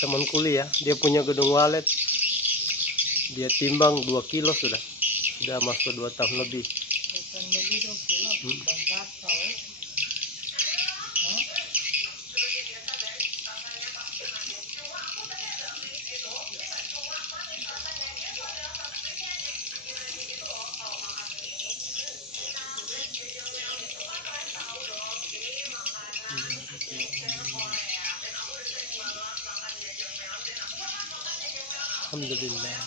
teman kuliah, dia punya gedung walet, dia timbang 2 kilo sudah masuk 2 tahun lebih. 2 kilo. Berat tau. Alhamdulillah.